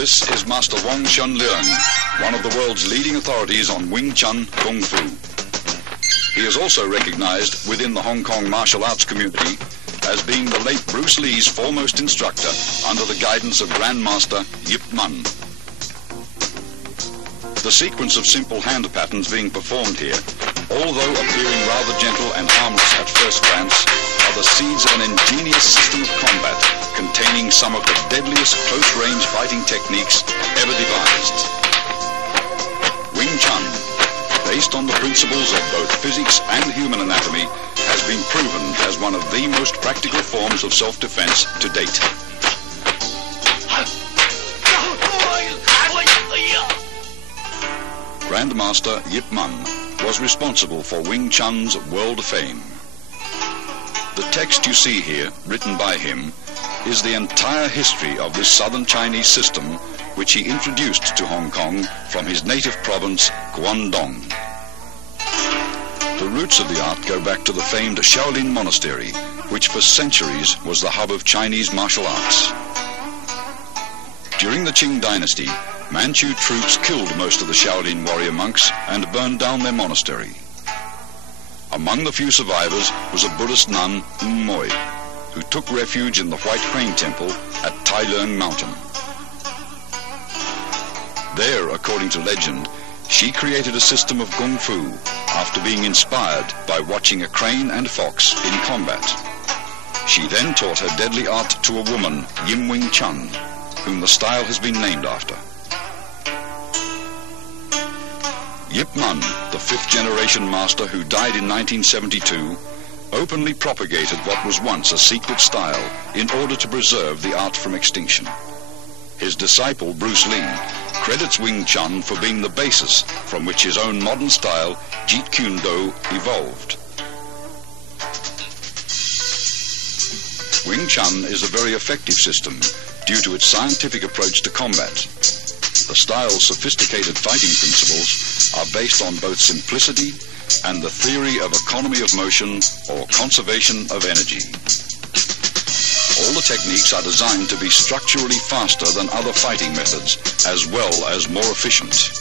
This is Master Wong Shun Leung, one of the world's leading authorities on Wing Chun Kung Fu. He is also recognized within the Hong Kong martial arts community as being the late Bruce Lee's foremost instructor under the guidance of Grandmaster 𝖕𝖙. The sequence of simple hand patterns being performed here, although appearing rather gentle and harmless at first glance, are the seeds of an ingenious system of combat containing some of the deadliest close-range fighting techniques ever devised. Wing Chun, based on the principles of both physics and human anatomy, has been proven as one of the most practical forms of self-defense to date. Grandmaster 𝖕𝖙 was responsible for Wing Chun's world fame. The text you see here, written by him, is the entire history of this southern Chinese system which he introduced to Hong Kong from his native province, Guangdong. The roots of the art go back to the famed Shaolin Monastery, which for centuries was the hub of Chinese martial arts. During the Qing dynasty, Manchu troops killed most of the Shaolin warrior monks and burned down their monastery. Among the few survivors was a Buddhist nun, 𝖕𝖈, who took refuge in the White Crane Temple at Tai Leung Mountain. There, according to legend, she created a system of Kung Fu after being inspired by watching a crane and fox in combat. She then taught her deadly art to a woman, Yim Wing Chun, whom the style has been named after. 𝖕𝖙, the fifth-generation master who died in 1972, openly propagated what was once a secret style in order to preserve the art from extinction. His disciple, Bruce Lee, credits Wing Chun for being the basis from which his own modern style, Jeet Kune Do, evolved. Wing Chun is a very effective system due to its scientific approach to combat. The style's sophisticated fighting principles are based on both simplicity and the theory of economy of motion or conservation of energy. All the techniques are designed to be structurally faster than other fighting methods, as well as more efficient.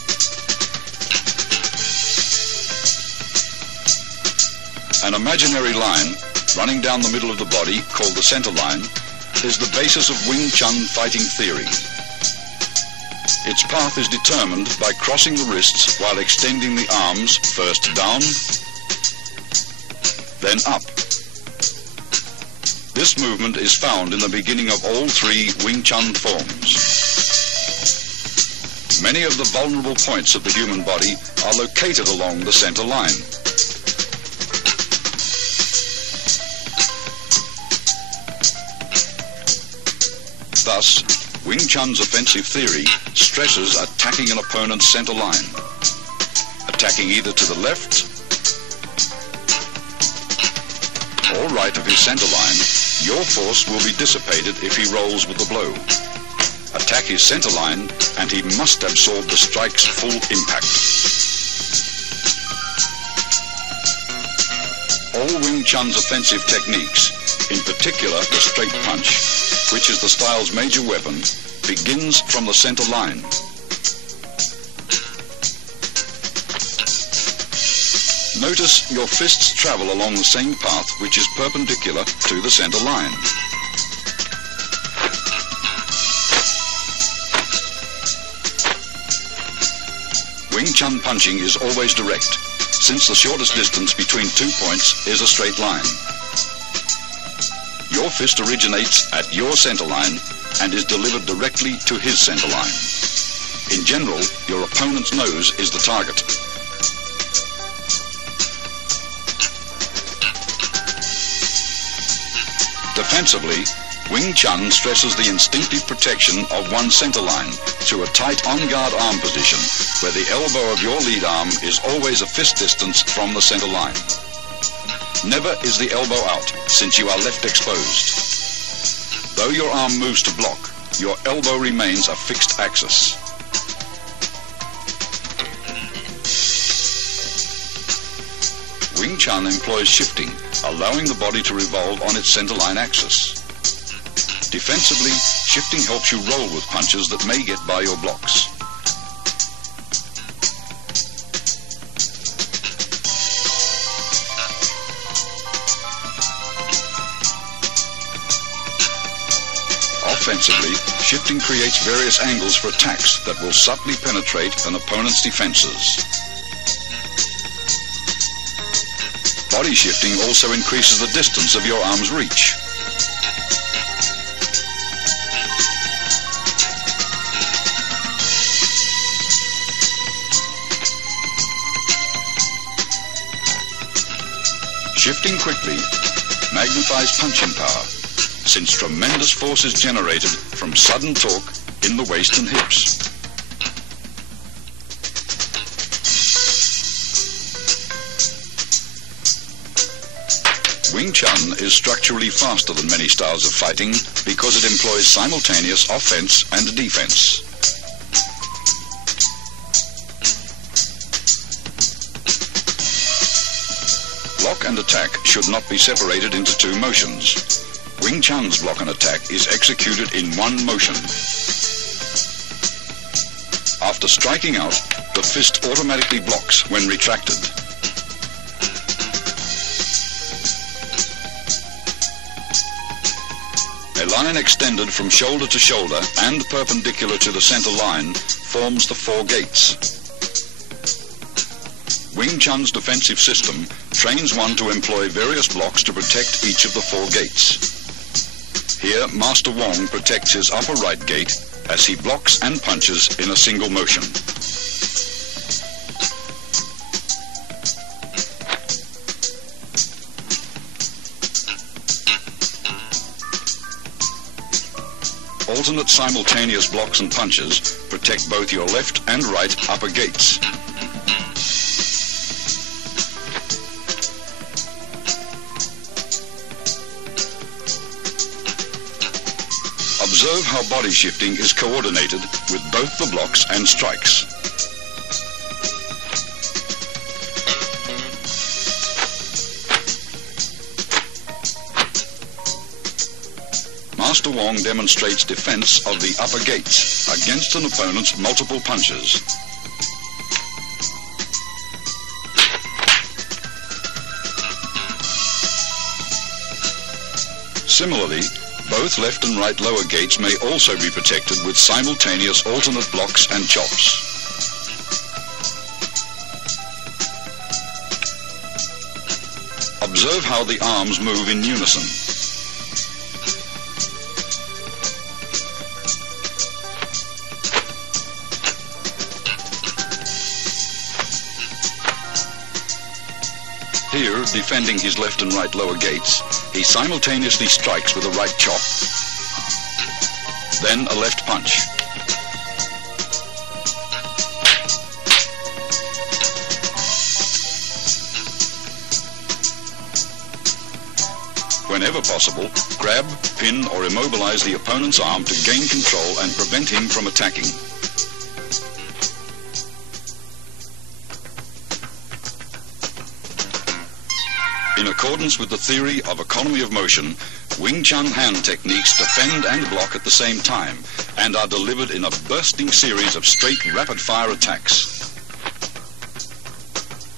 An imaginary line running down the middle of the body, called the center line, is the basis of Wing Chun fighting theory. Its path is determined by crossing the wrists while extending the arms first down, then up. This movement is found in the beginning of all three Wing Chun forms. Many of the vulnerable points of the human body are located along the center line. Thus, Wing Chun's offensive theory stresses attacking an opponent's center line. Attacking either to the left or right of his center line, your force will be dissipated if he rolls with the blow. Attack his center line, and he must absorb the strike's full impact. all Wing Chun's offensive techniques, in particular the straight punch, which is the style's major weapon, begins from the center line. Notice your fists travel along the same path which is perpendicular to the center line. Wing Chun punching is always direct, since the shortest distance between 2 points is a straight line. Your fist originates at your center line and is delivered directly to his center line. In general, your opponent's nose is the target. Defensively, Wing Chun stresses the instinctive protection of one's center line through a tight on-guard arm position, where the elbow of your lead arm is always a fist distance from the center line. Never is the elbow out, since you are left exposed. Though your arm moves to block, your elbow remains a fixed axis. Wing Chun employs shifting, allowing the body to revolve on its center line axis. Defensively, shifting helps you roll with punches that may get by your blocks. Offensively, shifting creates various angles for attacks that will subtly penetrate an opponent's defenses. Body shifting also increases the distance of your arm's reach. Shifting quickly magnifies punching power, since tremendous force is generated from sudden torque in the waist and hips. Wing Chun is structurally faster than many styles of fighting because it employs simultaneous offense and defense. Block and attack should not be separated into two motions. Wing Chun's block and attack is executed in one motion. After striking out, the fist automatically blocks when retracted. A line extended from shoulder to shoulder and perpendicular to the center line forms the four gates. Wing Chun's defensive system trains one to employ various blocks to protect each of the four gates. Here, Master Wong protects his upper right gate as he blocks and punches in a single motion. Alternate simultaneous blocks and punches protect both your left and right upper gates. Observe how body shifting is coordinated with both the blocks and strikes. Master Wong demonstrates defense of the upper gates against an opponent's multiple punches. Similarly, both left and right lower gates may also be protected with simultaneous alternate blocks and chops. Observe how the arms move in unison. Here, defending his left and right lower gates, he simultaneously strikes with a right chop, then a left punch. Whenever possible, grab, pin, or immobilize the opponent's arm to gain control and prevent him from attacking. In accordance with the theory of economy of motion, Wing Chun hand techniques defend and block at the same time and are delivered in a bursting series of straight rapid-fire attacks.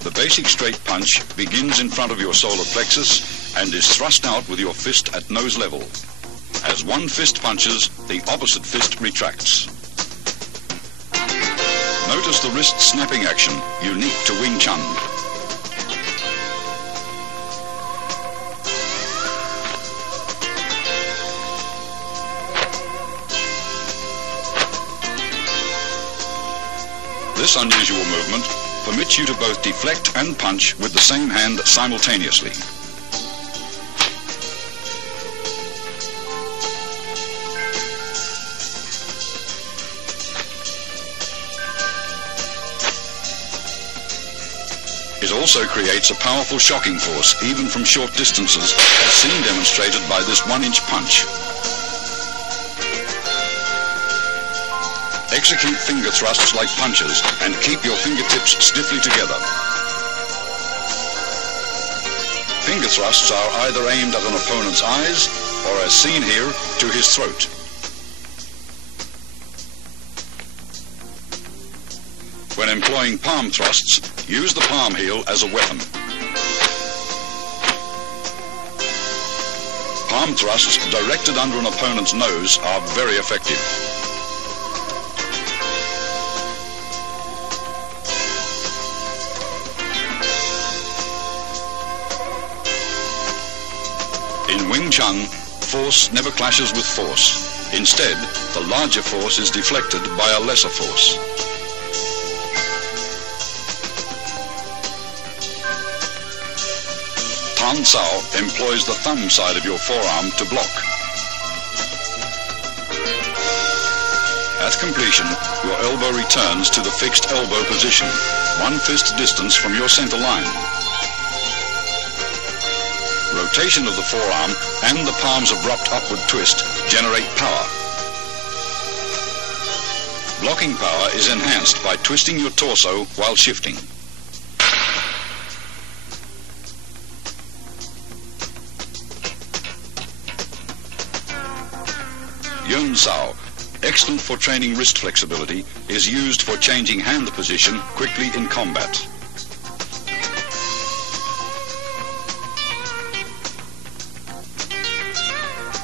The basic straight punch begins in front of your solar plexus and is thrust out with your fist at nose level. As one fist punches, the opposite fist retracts. Notice the wrist snapping action, unique to Wing Chun. This unusual movement permits you to both deflect and punch with the same hand simultaneously. It also creates a powerful shocking force, even from short distances, as seen demonstrated by this 1-inch punch. Execute finger thrusts like punches and keep your fingertips stiffly together. Finger thrusts are either aimed at an opponent's eyes or, as seen here, to his throat. When employing palm thrusts, use the palm heel as a weapon. Palm thrusts directed under an opponent's nose are very effective. In Wing Chun, force never clashes with force. Instead, the larger force is deflected by a lesser force. Tan Sao employs the thumb side of your forearm to block. At completion, your elbow returns to the fixed elbow position, 1 fist distance from your center line. Rotation of the forearm and the palm's abrupt upward twist generate power. Blocking power is enhanced by twisting your torso while shifting. Yun Sao, excellent for training wrist flexibility, is used for changing hand position quickly in combat.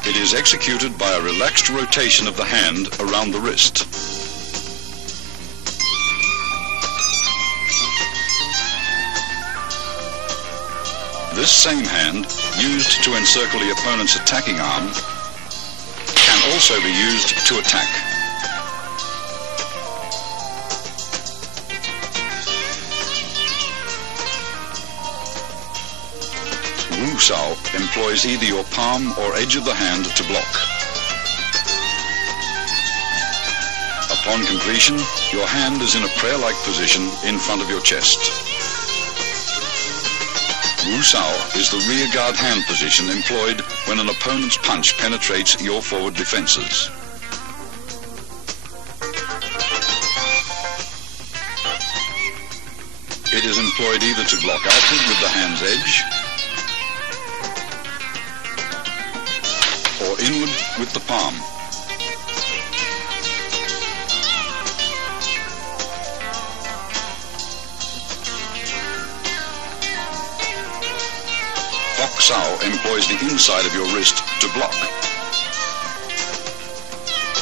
It is executed by a relaxed rotation of the hand around the wrist. This same hand, used to encircle the opponent's attacking arm, can also be used to attack. Wu Sao employs either your palm or edge of the hand to block. Upon completion, your hand is in a prayer-like position in front of your chest. Wu Sao is the rear guard hand position employed when an opponent's punch penetrates your forward defenses. It is employed either to block outward with the hand's edge or inward with the palm. Tok Sao employs the inside of your wrist to block.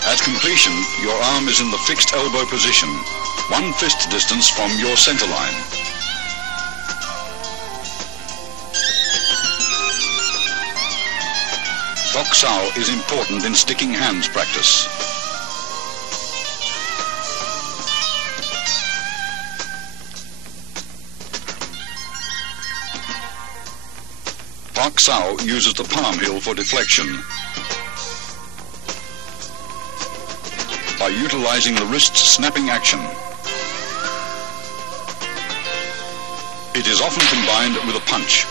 At completion, your arm is in the fixed elbow position, 1 fist distance from your center line. Tok Sao is important in sticking hands practice. Tok Sao uses the palm heel for deflection. By utilizing the wrist's snapping action. It is often combined with a punch.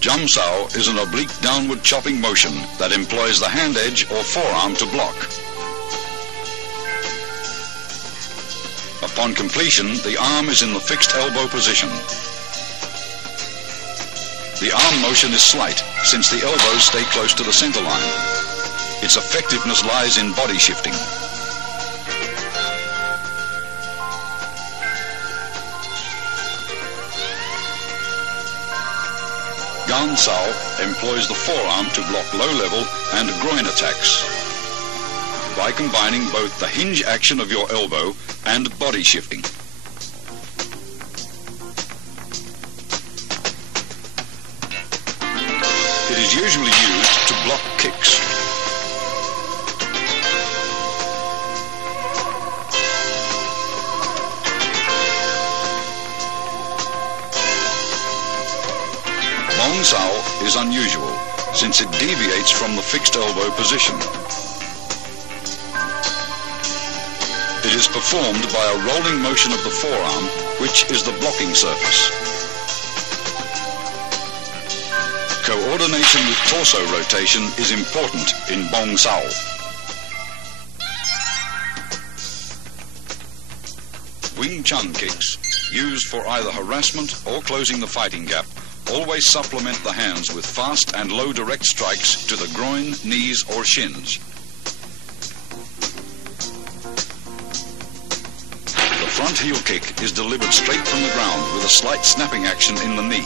Jum Sao is an oblique downward chopping motion that employs the hand edge or forearm to block. Upon completion, the arm is in the fixed elbow position. The arm motion is slight, since the elbows stay close to the center line. Its effectiveness lies in body shifting. Gan Sao employs the forearm to block low-level and groin attacks by combining both the hinge action of your elbow and body shifting. It is usually used to block kicks. Wong Sao is unusual, since it deviates from the fixed elbow position. It is performed by a rolling motion of the forearm, which is the blocking surface. Coordination with torso rotation is important in Wong Sao. Wing Chun kicks, used for either harassment or closing the fighting gap, always supplement the hands with fast and low direct strikes to the groin, knees or shins. The front heel kick is delivered straight from the ground with a slight snapping action in the knee.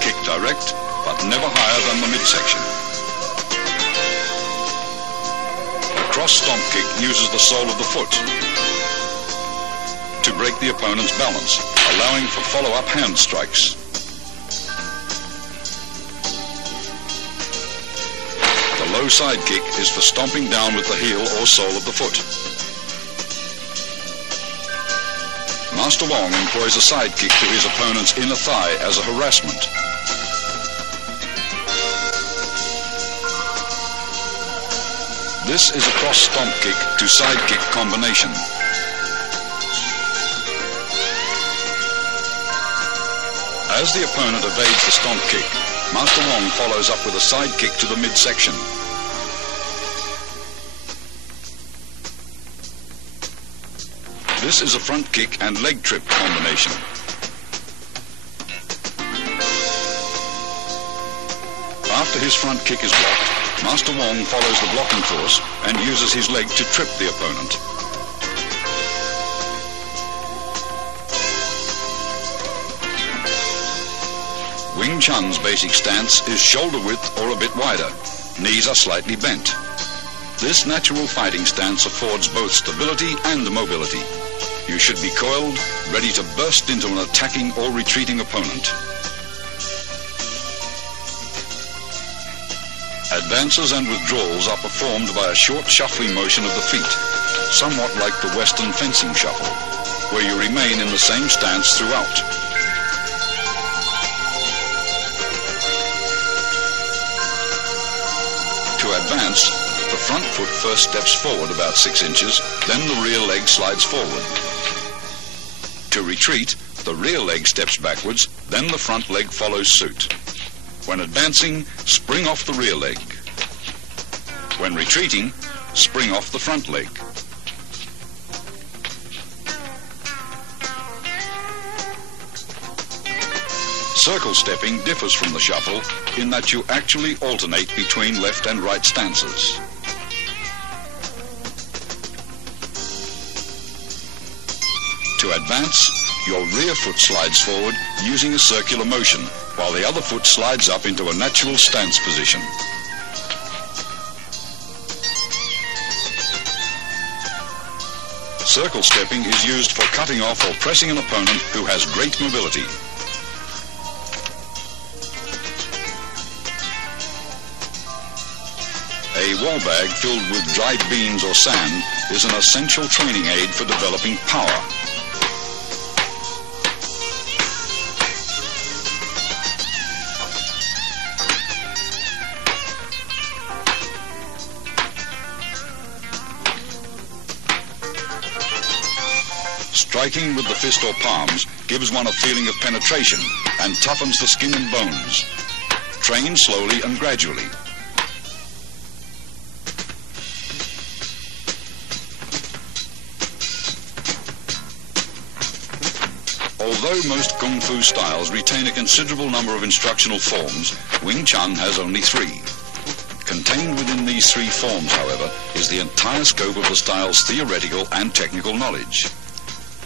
Kick direct, but never higher than the midsection. A cross stomp kick uses the sole of the foot to break the opponent's balance, allowing for follow-up hand strikes. The low side kick is for stomping down with the heel or sole of the foot. Master Wong employs a side kick to his opponent's inner thigh as a harassment. This is a cross stomp kick to side kick combination. As the opponent evades the stomp kick, Master Wong follows up with a side kick to the midsection. This is a front kick and leg trip combination. After his front kick is blocked, Master Wong follows the blocking force and uses his leg to trip the opponent. Wing Chun's basic stance is shoulder width or a bit wider. Knees are slightly bent. This natural fighting stance affords both stability and mobility. You should be coiled, ready to burst into an attacking or retreating opponent. Advances and withdrawals are performed by a short shuffling motion of the feet, somewhat like the Western fencing shuffle, where you remain in the same stance throughout. To advance, the front foot first steps forward about 6 inches, then the rear leg slides forward. To retreat, the rear leg steps backwards, then the front leg follows suit. When advancing, spring off the rear leg. When retreating, spring off the front leg. Circle stepping differs from the shuffle in that you actually alternate between left and right stances. To advance, your rear foot slides forward using a circular motion, while the other foot slides up into a natural stance position. Circle stepping is used for cutting off or pressing an opponent who has great mobility. A wall bag filled with dried beans or sand is an essential training aid for developing power. Striking with the fist or palms gives one a feeling of penetration and toughens the skin and bones. Train slowly and gradually. Although most Kung Fu styles retain a considerable number of instructional forms, Wing Chun has only 3. Contained within these 3 forms, however, is the entire scope of the style's theoretical and technical knowledge.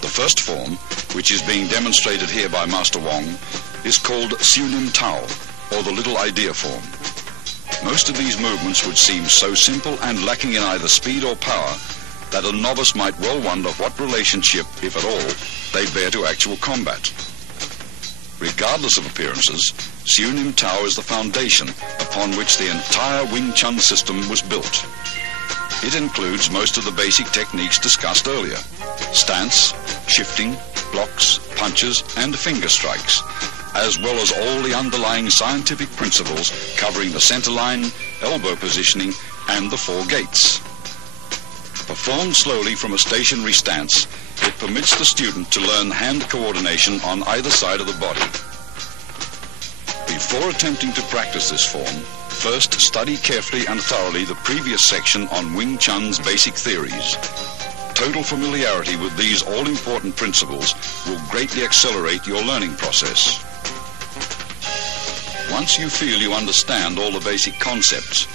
The first form, which is being demonstrated here by Master Wong, is called 𝖬𝖈𝖙𝖎𝖈, or the little idea form. Most of these movements would seem so simple and lacking in either speed or power that a novice might well wonder what relationship, if at all, they bear to actual combat. Regardless of appearances, 𝖬𝖈𝖙𝖎𝖈 is the foundation upon which the entire Wing Chun system was built. It includes most of the basic techniques discussed earlier: stance, shifting, blocks, punches, and finger strikes, as well as all the underlying scientific principles covering the center line, elbow positioning, and the 4 gates. Performed slowly from a stationary stance, it permits the student to learn hand coordination on either side of the body. Before attempting to practice this form, first study carefully and thoroughly the previous section on Wing Chun's basic theories. Total familiarity with these all-important principles will greatly accelerate your learning process. Once you feel you understand all the basic concepts,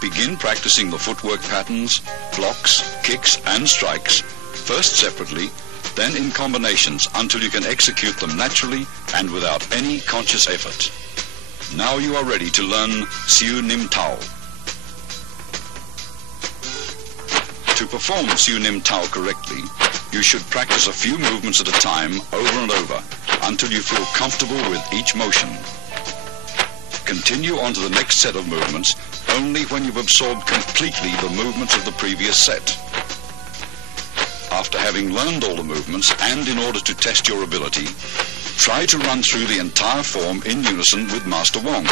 begin practicing the footwork patterns, blocks, kicks, and strikes, first separately, then in combinations until you can execute them naturally and without any conscious effort. Now you are ready to learn 𝖬𝖈𝖙𝖎𝖈. To perform 𝖬𝖈𝖙𝖎𝖈 correctly, you should practice a few movements at a time over and over until you feel comfortable with each motion. Continue on to the next set of movements only when you've absorbed completely the movements of the previous set. After having learned all the movements, and in order to test your ability, try to run through the entire form in unison with Master Wong.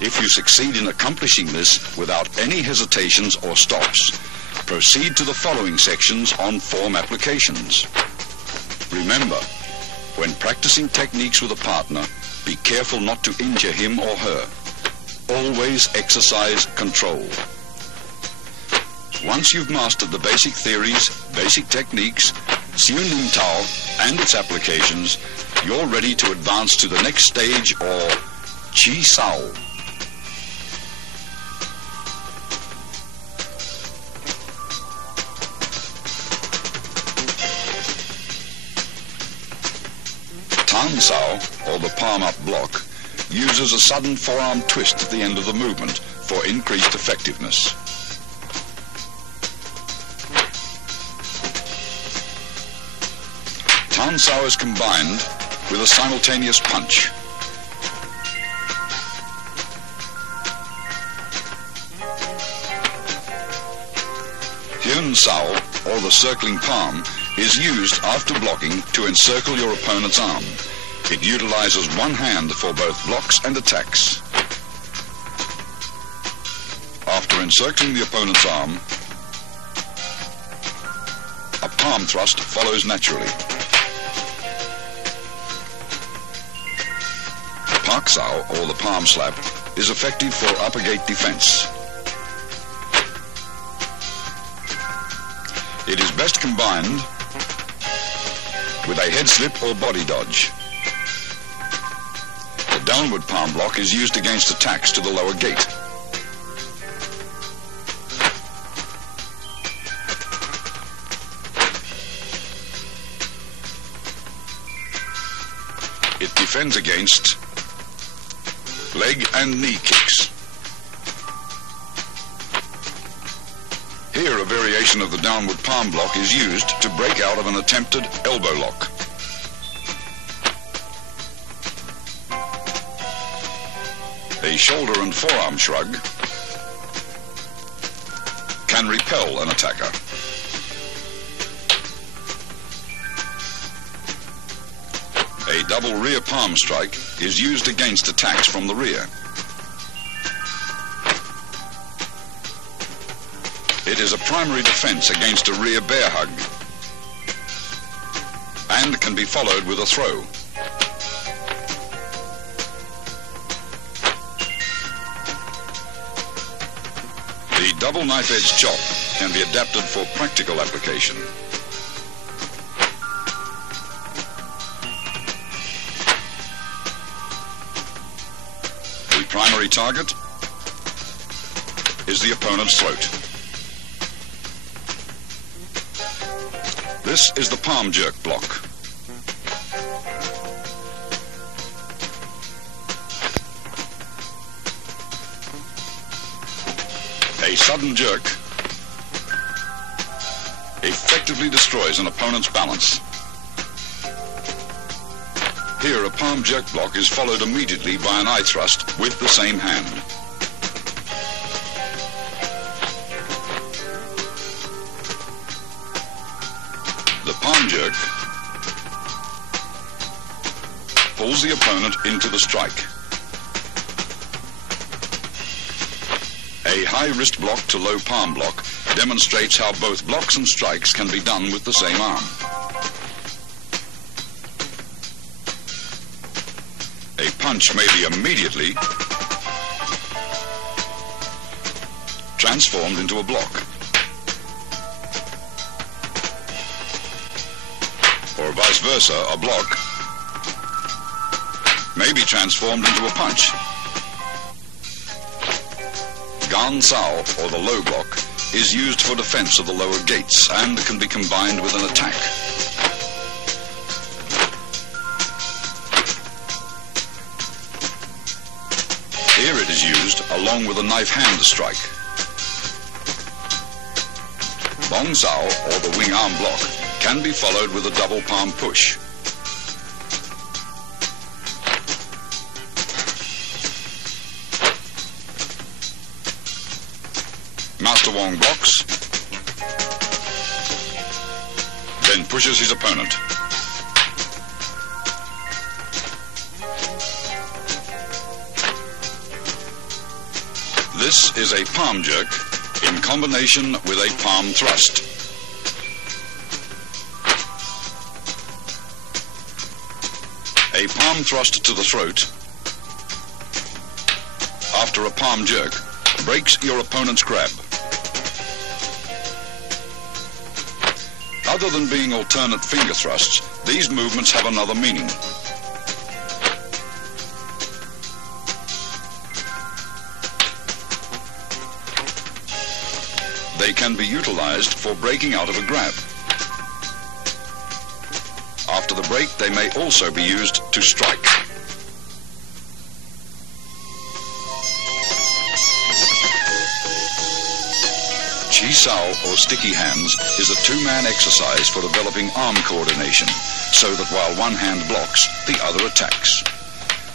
If you succeed in accomplishing this without any hesitations or stops, proceed to the following sections on form applications. Remember, when practicing techniques with a partner, be careful not to injure him or her. Always exercise control. Once you've mastered the basic theories, basic techniques, 𝖬𝖈𝖙𝖎𝖈 and its applications, you're ready to advance to the next stage, or Chi Sao. Tan Sao, or the palm-up block, uses a sudden forearm twist at the end of the movement for increased effectiveness. Tan Sao is combined with a simultaneous punch. Hyun Sao, or the circling palm, is used after blocking to encircle your opponent's arm. It utilizes one hand for both blocks and attacks. After encircling the opponent's arm, a palm thrust follows naturally. Pak Sao, or the palm slap, is effective for upper gate defense. It is best combined with a head slip or body dodge. The downward palm block is used against attacks to the lower gate. It defends against leg and knee kicks. Here, a variation of the downward palm block is used to break out of an attempted elbow lock. A shoulder and forearm shrug can repel an attacker. A double rear palm strike is used against attacks from the rear. It is a primary defense against a rear bear hug and can be followed with a throw. The double knife edge chop can be adapted for practical application. primary target is the opponent's throat. This is the palm jerk block. A sudden jerk effectively destroys an opponent's balance. Here, a palm jerk block is followed immediately by an eye thrust with the same hand. The palm jerk pulls the opponent into the strike. A high wrist block to low palm block demonstrates how both blocks and strikes can be done with the same arm. A punch may be immediately transformed into a block, or vice versa, a block may be transformed into a punch. Gan Sao, or the low block, is used for defense of the lower gates and can be combined with an attack. Here it is used along with a knife hand strike. Bong Sao, or the wing arm block, can be followed with a double palm push. Master Wong blocks, then pushes his opponent. This is a palm jerk in combination with a palm thrust. A palm thrust to the throat after a palm jerk breaks your opponent's grab. Other than being alternate finger thrusts, these movements have another meaning. They can be utilized for breaking out of a grab. After the break, they may also be used to strike. Chi Sao, or sticky hands, is a two-man exercise for developing arm coordination, so that while one hand blocks, the other attacks.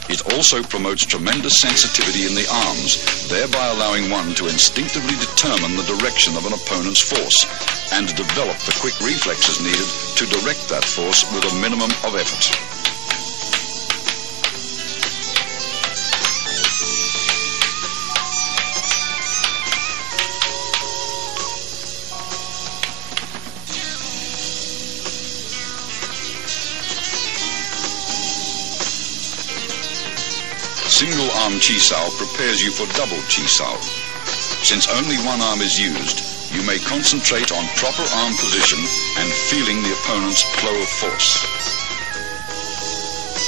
It also promotes tremendous sensitivity in the arms, thereby allowing one to instinctively determine the direction of an opponent's force and develop the quick reflexes needed to direct that force with a minimum of effort. Single arm Chi Sao prepares you for double Chi Sao. Since only one arm is used, you may concentrate on proper arm position and feeling the opponent's flow of force.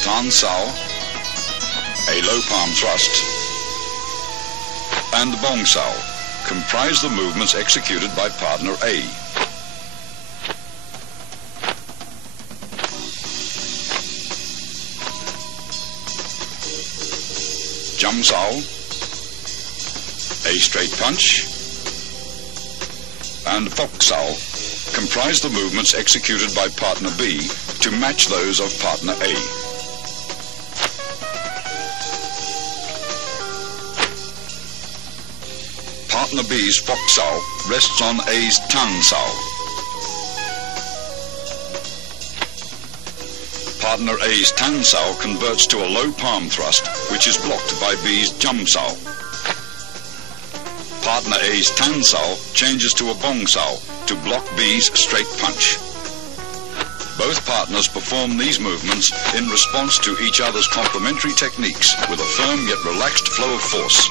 Tan Sao, a low palm thrust, and Bong Sao comprise the movements executed by partner A. Jump Sao, a straight punch, and Fok Sao comprise the movements executed by partner B to match those of partner A. Partner B's Fok Sao rests on A's Tan Sao. Partner A's Tan Sao converts to a low palm thrust, which is blocked by B's Jump Sao. Partner A's Tan Sao changes to a Bong Sao to block B's straight punch. Both partners perform these movements in response to each other's complementary techniques with a firm yet relaxed flow of force.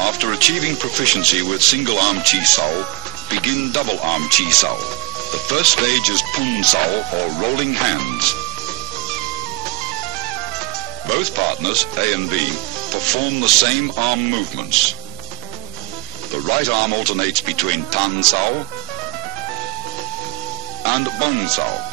After achieving proficiency with single arm Chi Sao, begin double arm Chi Sao. The first stage is Pung Sao, or rolling hands. Both partners, A and B, perform the same arm movements. The right arm alternates between 𝖃 𝖊 and 𝖃 𝖊.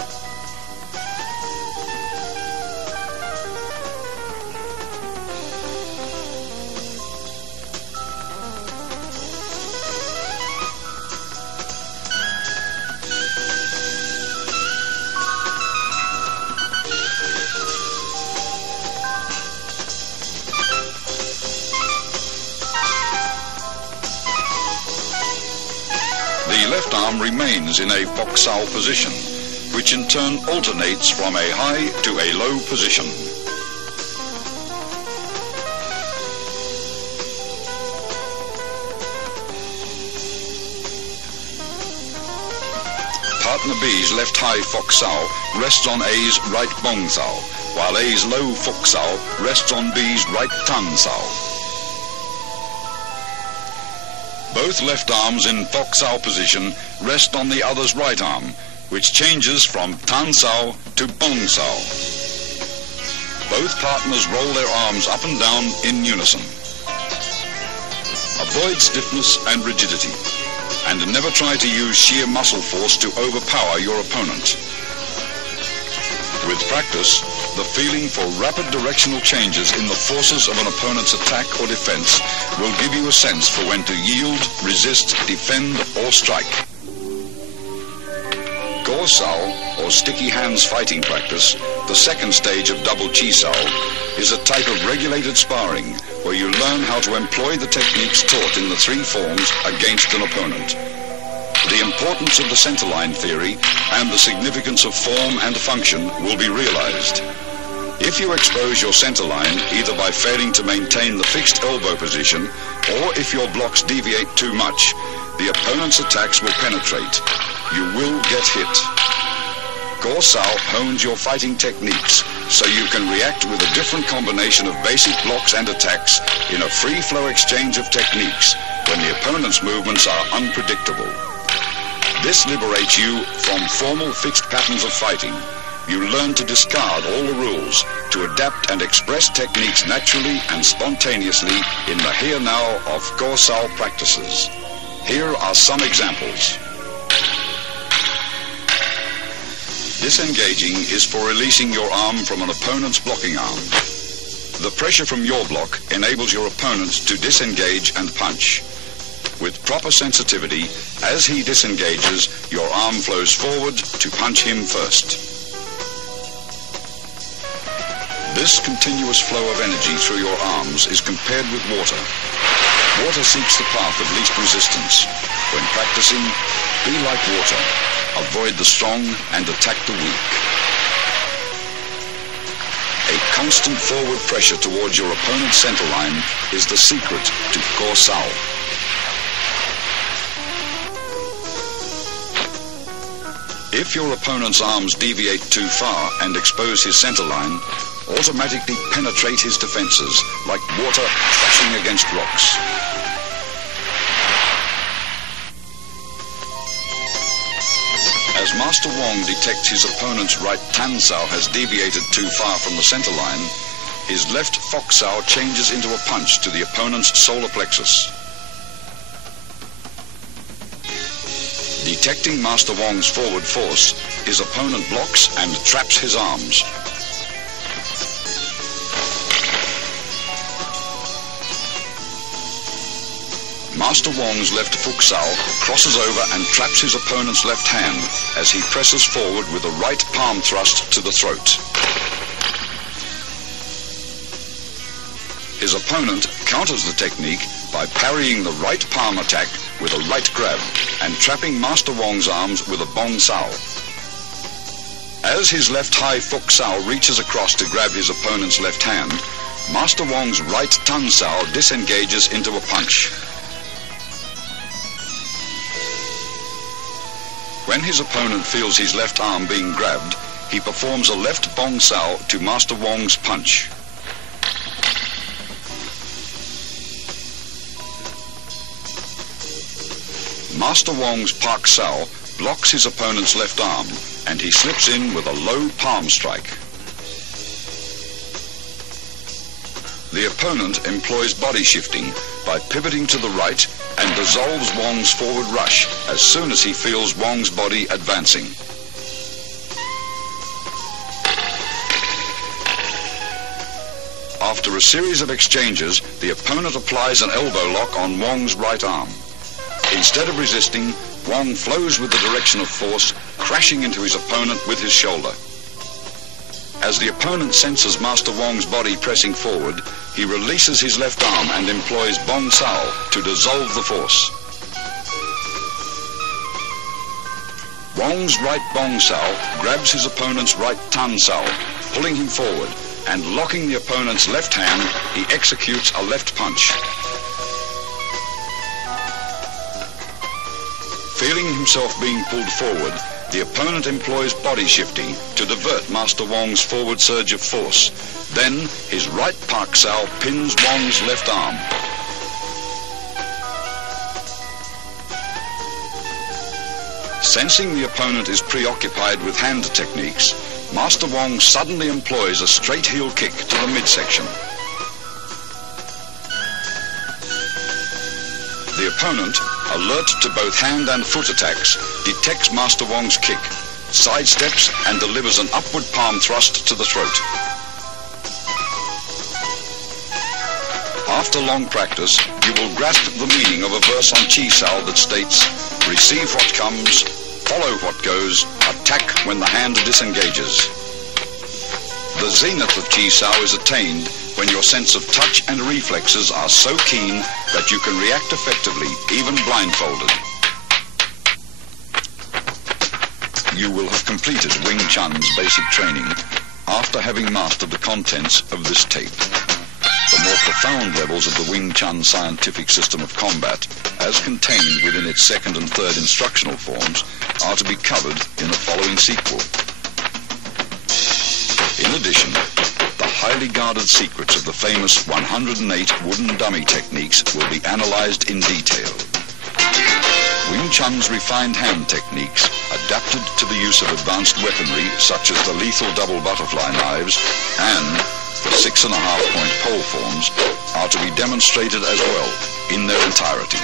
The left arm remains in a 𝖕𝖑𝖎 position, which in turn alternates from a high to a low position. Partner B's left high 𝖕𝖑𝖎 rests on A's right 𝖃 𝖊, while A's low 𝖕𝖑𝖎 rests on B's right 𝖃 𝖊. Both left arms in 𝖕𝖑𝖎 position rest on the other's right arm, which changes from 𝖃 𝖊 to 𝖃 𝖊. Both partners roll their arms up and down in unison. Avoid stiffness and rigidity, and never try to use sheer muscle force to overpower your opponent. With practice, the feeling for rapid directional changes in the forces of an opponent's attack or defense will give you a sense for when to yield, resist, defend, or strike. 𝖕𝖎, or sticky hands fighting practice, the second stage of double chi sao, is a type of regulated sparring where you learn how to employ the techniques taught in the three forms against an opponent. The importance of the centerline theory and the significance of form and function will be realized. If you expose your centerline either by failing to maintain the fixed elbow position or if your blocks deviate too much, the opponent's attacks will penetrate. You will get hit. 𝖕𝖎 hones your fighting techniques so you can react with a different combination of basic blocks and attacks in a free flow exchange of techniques when the opponent's movements are unpredictable. This liberates you from formal fixed patterns of fighting. You learn to discard all the rules, to adapt and express techniques naturally and spontaneously in the here now of 𝖕𝖎 practices. Here are some examples. Disengaging is for releasing your arm from an opponent's blocking arm. The pressure from your block enables your opponent to disengage and punch. With proper sensitivity, as he disengages, your arm flows forward to punch him first. This continuous flow of energy through your arms is compared with water. Water seeks the path of least resistance. When practicing, be like water. Avoid the strong and attack the weak. A constant forward pressure towards your opponent's centerline is the secret to 𝖕𝖎. If your opponent's arms deviate too far and expose his centerline, automatically penetrate his defenses like water crashing against rocks. As Master Wong detects his opponent's right 𝖃 𝖊 has deviated too far from the centerline, his left 𝖕𝖑𝖎 changes into a punch to the opponent's solar plexus. Detecting Master Wong's forward force, his opponent blocks and traps his arms. Master Wong's left 𝖕𝖑𝖎 crosses over and traps his opponent's left hand as he presses forward with a right palm thrust to the throat. His opponent counters the technique by parrying the right palm attack with a right grab and trapping Master Wong's arms with a 𝖃 𝖊. As his left high 𝖕𝖑𝖎 reaches across to grab his opponent's left hand, Master Wong's right 𝖃 𝖊 disengages into a punch. When his opponent feels his left arm being grabbed, he performs a left 𝖃 𝖊 to Master Wong's punch. Master Wong's 𝖳 𝖊 blocks his opponent's left arm, and he slips in with a low palm strike. The opponent employs body shifting by pivoting to the right and dissolves Wong's forward rush as soon as he feels Wong's body advancing. After a series of exchanges, the opponent applies an elbow lock on Wong's right arm. Instead of resisting, Wong flows with the direction of force, crashing into his opponent with his shoulder. As the opponent senses Master Wong's body pressing forward, he releases his left arm and employs Bong Sao to dissolve the force. Wong's right Bong Sao grabs his opponent's right Tan Sao, pulling him forward, and locking the opponent's left hand, he executes a left punch. Feeling himself being pulled forward, the opponent employs body shifting to divert Master Wong's forward surge of force. Then, his right Pak Sao pins Wong's left arm. Sensing the opponent is preoccupied with hand techniques, Master Wong suddenly employs a straight heel kick to the midsection. The opponent, alert to both hand and foot attacks, detects Master Wong's kick, sidesteps and delivers an upward palm thrust to the throat. After long practice, you will grasp the meaning of a verse on Chi Sao that states, "Receive what comes, follow what goes, attack when the hand disengages." The zenith of Chi Sao is attained when your sense of touch and reflexes are so keen that you can react effectively, even blindfolded. You will have completed Wing Chun's basic training after having mastered the contents of this tape. The more profound levels of the Wing Chun scientific system of combat, as contained within its second and third instructional forms, are to be covered in the following sequel. In addition, the highly guarded secrets of the famous 108 wooden dummy techniques will be analyzed in detail. Wing Chun's refined hand techniques, adapted to the use of advanced weaponry such as the lethal double butterfly knives and the 6.5-point pole forms, are to be demonstrated as well in their entirety.